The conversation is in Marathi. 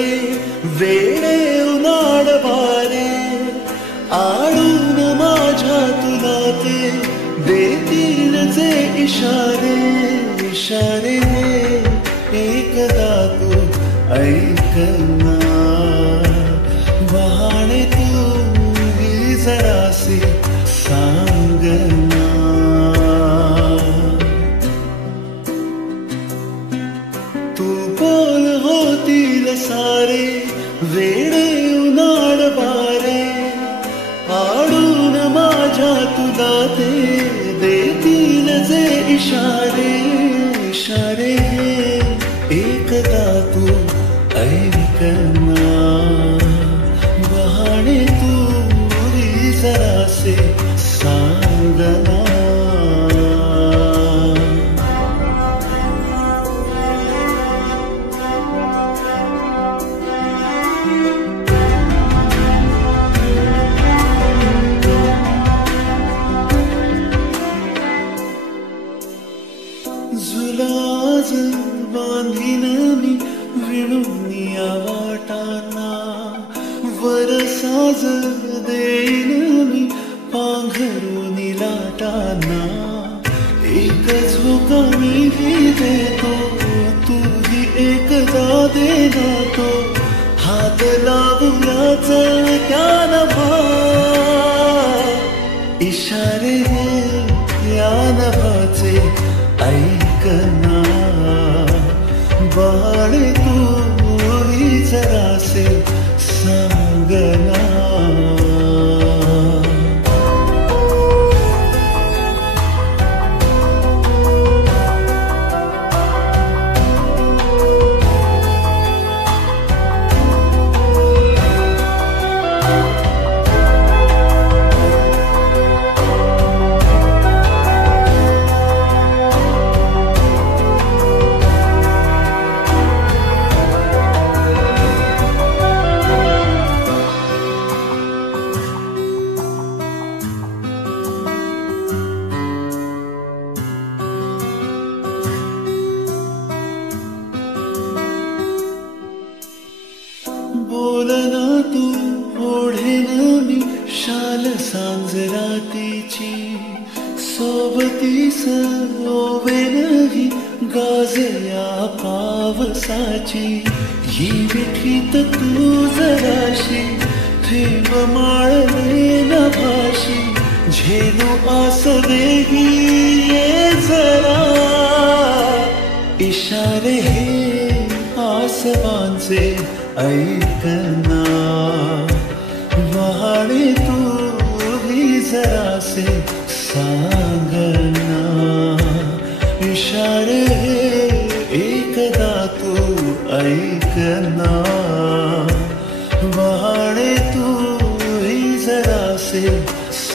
सारे वेडे उनाड वारे आळून माझ्या तुला ते देतील जे इशारे इशारे एकदा तू ऐकना वहाणे तू जरासे सांगना तू बोल होतील सारे वेडे उनाड वारे आडून माझ्या तुला ते देतील जे इशारे इशारे एकदा तू ऐकना वहाणे तू जरासे सांगना झुलाज बांधीन मी विणूनिया वाटाना वर साज देईन मी पांघरुनी लाटाना एक झोका मी देतो तूही एकदा देना तो हात लावूया चळक्या नभा इशारे या नभाचे ऐकना बाळे तू जरासे सांगना बोलना तू ओढेन मी शाल सांज रातीची सोबतीस ओवेन ही गाजया पावसाची ही मिठीत तू जराशी थेंब माळले नभाशी झेलू आस देही ये जरा इशारे हे आसमानचे ऐकना वहाणे तू जरासे सांगना इशारे एकदा तू ऐकना